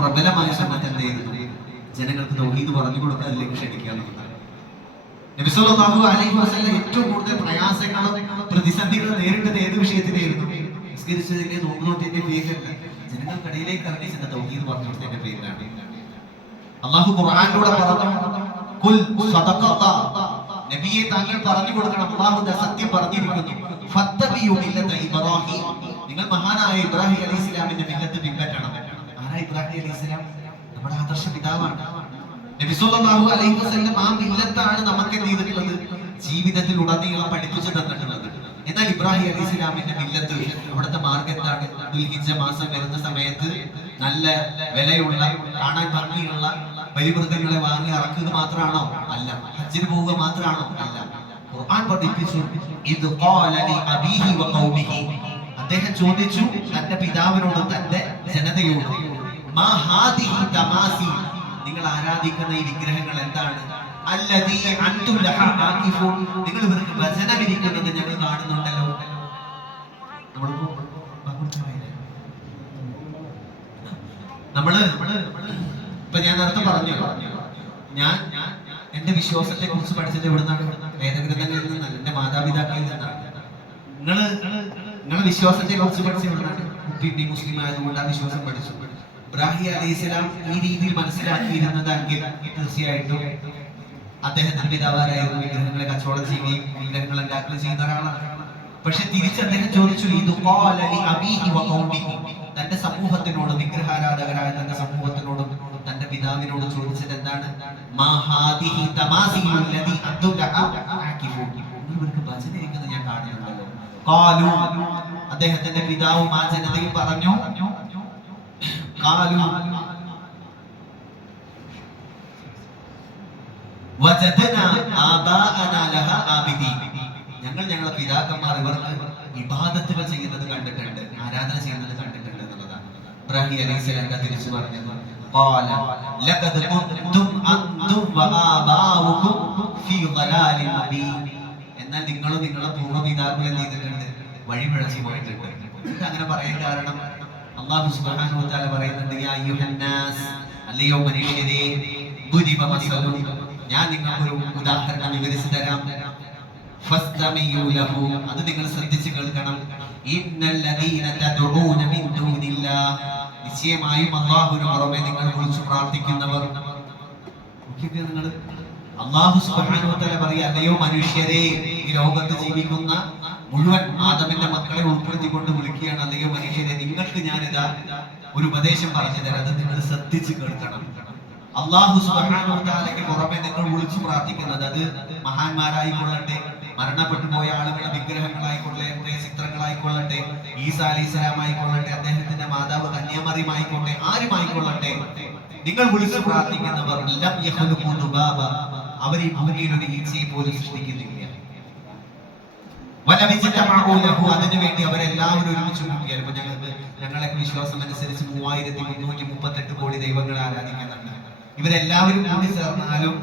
പ്രബലമായ ശ്രമത്തെ എന്ത് ചെയ്തു? ജനങ്ങൾക്ക് തൗഹീദ് പറഞ്ഞു കൊടുക്കുക, അതിലേക്ക് ക്ഷണിക്കുക എന്നുള്ളതാണ്. നബി സല്ലല്ലാഹു അലൈഹി വസല്ലം ഏറ്റവും കൂടുതൽ പ്രയാസങ്ങളും പ്രതിസന്ധികളും നേരിട്ടത് ഏത് വിഷയത്തിലായിരുന്നു? നിസ്കരിച്ചതിന്റെ നോക്കുന്നതിന്റെ പേരിലല്ല, ജനങ്ങൾക്കിടയിലേക്ക് ഇറങ്ങി ചെന്ന തൗഹീദ് പറഞ്ഞു കൊടുത്തതിന്റെ പേരിലാണ്. അല്ലാഹു ഖുർആനിലൂടെ പറഞ്ഞു, ഖുൽ സദഖല്ലാഹ്, നബിയെ താങ്കൾ പറഞ്ഞു കൊടുക്കണം, അല്ലാഹു സത്യം പറഞ്ഞിരിക്കുന്നു. ഫത്തബിയു മില്ലത ഇബ്രാഹിം, നിങ്ങൾ മഹാനായ ഇബ്രാഹിം അലൈഹിസ്സലാമിന്റെ മില്ലത്ത് പിൻപറ്റണം. ആരാ ഇബ്രാഹിം അലൈഹിസ്സലാം? നമ്മുടെ ആദർശ പിതാവാണ്. നബി സല്ലല്ലാഹു അലൈഹി വസല്ലം ആ മില്ലത്താണ് നമുക്ക് എന്ത് ചെയ്തിട്ടുള്ളത്? ജീവിതത്തിൽ ഉടനീളം പഠിപ്പിച്ചു തന്നിട്ടുള്ളത്. എന്നാൽ ഇബ്രാഹിം അലൈഹിസ്സലാമിന്റെ മില്ലത്ത്, അവിടുത്തെ മാർഗ്ഗം എന്താണ്? ദുൽഹിജ്ജ മാസം വരുന്ന സമയത്ത് നല്ല വിലയുള്ള, കാണാൻ ഭംഗിയുള്ള ബലിമൃഗങ്ങളെ വാങ്ങി അറക്കുക മാത്രമാണോ? അല്ല. ഹജ്ജിന് പോവുക മാത്രമാണോ? അല്ല. ഖുർആൻ പഠിപ്പിച്ചു, ഇത് ഖാല ലി അബീഹി വ ഖൗമിഹി, അദ്ദേഹം ചോദിച്ചു തന്റെ പിതാവിനോടും തന്റെ ജനതയോടും, മാ ഹാദിഹി തമാസി, നിങ്ങൾ ആരാധിക്കുന്ന ഈ വിഗ്രഹങ്ങൾ എന്താണ്? അല്ലദീ അൻതും ലഹാ ആകിഫൂൻ, നിങ്ങൾ ഇവർക്ക് വചനമിരിക്കുന്നത് ഞങ്ങൾ കാണുന്നുണ്ടല്ലോ. നമ്മള് ഇപ്പൊ ഞാൻ നേരത്തെ പറഞ്ഞു, ഞാൻ എന്റെ വിശ്വാസത്തെ കുറിച്ച് പഠിച്ചത് എവിടുന്നാണ്? വേദഗ്രന്ഥങ്ങളിൽ നിന്നല്ല, എന്റെ മാതാപിതാക്കളിൽ നിന്നാണ്. നിങ്ങളെ വിശ്വാസത്തെ കുറിച്ച് പഠിച്ചത് എവിടുന്നാണ്? കുട്ടി മുസ്ലിം ആയതുകൊണ്ട് ആ വിശ്വാസം പഠിച്ചു. ഇബ്രാഹിം അലൈഹിസ്സലാം ഈ രീതിയിൽ മനസ്സിലാക്കിയിരുന്നതെങ്കിൽ തീർച്ചയായിട്ടും അദ്ദേഹത്തിന്റെ പിതാവാരായിരുന്നു വിഗ്രഹങ്ങളെ കച്ചവടം ചെയ്യുകയും വിഗ്രഹങ്ങൾ ഉണ്ടാക്കുകയും ചെയ്യുന്ന ഒരാളാണ്. പക്ഷെ തിരിച്ച് അദ്ദേഹം ചോദിച്ചു, ഇത് ഖാല ലി അബീഹി വ ഖൗമിഹി, തന്റെ സമൂഹത്തിനോട്, വിഗ്രഹാരാധകരായ തന്റെ സമൂഹത്തിനോടും തന്റെ പിതാവിനോട് ചോദിച്ചത് എന്താണ്? മാ ഹാദിഹി തമാസിഹു അല്ലദീ അൻതും ലഹാ ആകിഫൂൻ, ഇവർക്ക് ഭജനിരിക്കുന്നത് ഞാൻ കാണുന്നുണ്ടല്ലോ. ഖാലു, അദ്ദേഹത്തിന്റെ പിതാവും ആ ജനതയിൽ പറഞ്ഞു, ഖാലു വജദനാ ആബാഅനാ ലഹാ ആബിദീൻ, ഞങ്ങൾ ഞങ്ങളുടെ പിതാക്കന്മാർ ഇവർക്ക് ഇബാദത്തുകൾ ചെയ്യുന്നത് കണ്ടിട്ടുണ്ട്, ആരാധന ചെയ്യുന്നത് കണ്ടിട്ടുണ്ട് എന്നുള്ളതാണ്. ഇബ്രാഹിം അലൈഹിസ്സലാം തിരിച്ചു പറഞ്ഞത്, ഖാല ലഖദ് കുൻതും അൻതും വആബാഉകും ഫീ ളലാലിൻ മുബീൻ, എന്നാൽ നിങ്ങളും നിങ്ങളുടെ പൂർവ്വപിതാക്കൾ എന്ത് ചെയ്തിട്ടുണ്ട്? വഴിപിഴച്ചു പോയിട്ടുണ്ട്. അങ്ങനെ പറയാൻ കാരണം അല്ലാഹു സുബ്ഹാനഹു വ തആല പറയുന്നുണ്ട്, യാ അയ്യുഹന്നാസ്, അല്ലയോ മനുഷ്യരേ, ദുരിബ മസലുൻ, ഞാൻ നിങ്ങൾക്കൊരു ഉദാഹരണം വിവരിച്ചു തരാം. ഫസ്തമിയു ലഹു, അത് നിങ്ങൾ ശ്രദ്ധിച്ചു കേൾക്കണം. ഇന്നല്ലദീന തദ്ഊന മിൻ ദൂനില്ലാഹ്, നിശ്ചയമായും അല്ലാഹുവിന് പുറമെ നിങ്ങൾ വിളിച്ചു പ്രാർത്ഥിക്കുന്നവർ. നിങ്ങൾ അല്ലാഹു സുബ്ഹാനഹു വ തആല പറയുക, അല്ലയോ മനുഷ്യരേ, ഈ ലോകത്ത് ജീവിക്കുന്ന മുഴുവൻ ആദമിന്റെ മക്കളെ ഉൾപ്പെടുത്തിക്കൊണ്ട് വിളിക്കുകയാണ്, അല്ലയോ മനുഷ്യരെ, നിങ്ങൾക്ക് ഞാനിതാ ഒരു ഉപദേശം പറഞ്ഞു തരാം, അത് നിങ്ങൾ ശ്രദ്ധിച്ചു കേൾക്കണം. അല്ലാഹു സുബ്ഹാനഹു വ തആലയ്ക്ക് പുറമെ നിങ്ങൾ വിളിച്ചു പ്രാർത്ഥിക്കുന്നത്, അത് മഹാന്മാരായിക്കൊള്ളട്ടെ, മരണപ്പെട്ടു പോയ ആളുകളുടെ വിഗ്രഹങ്ങളായിക്കൊള്ളട്ടെ, ചിത്രങ്ങളായിക്കൊള്ളട്ടെ, ഈസാ അലൈഹിസ്സലാം ആയിക്കൊള്ളട്ടെ, അദ്ദേഹത്തിന്റെ മാതാവ് കന്യാമറിയം ആയിക്കോട്ടെ, ആരുമായിക്കൊള്ളട്ടെ, നിങ്ങൾ വിളിച്ചു പ്രാർത്ഥിക്കുന്നവർ ലം യഖ്ലുഖു ദുബാബ, അവർ ഈ ഭൂമിയിൽ ഒരു ഈച്ചയെ പോലും സൃഷ്ടിക്കുന്നില്ല. അതിനുവേണ്ടി അവരെല്ലാവരും ഒരുമിച്ച് കൂട്ടിയാൽ, ഇപ്പൊ ഞങ്ങളെ വിശ്വാസം അനുസരിച്ച് 3338 കോടി ദൈവങ്ങളെ ആരാധിക്കുന്നുണ്ട്. ഇവരെല്ലാവരും കൂടി ചേർന്നാലും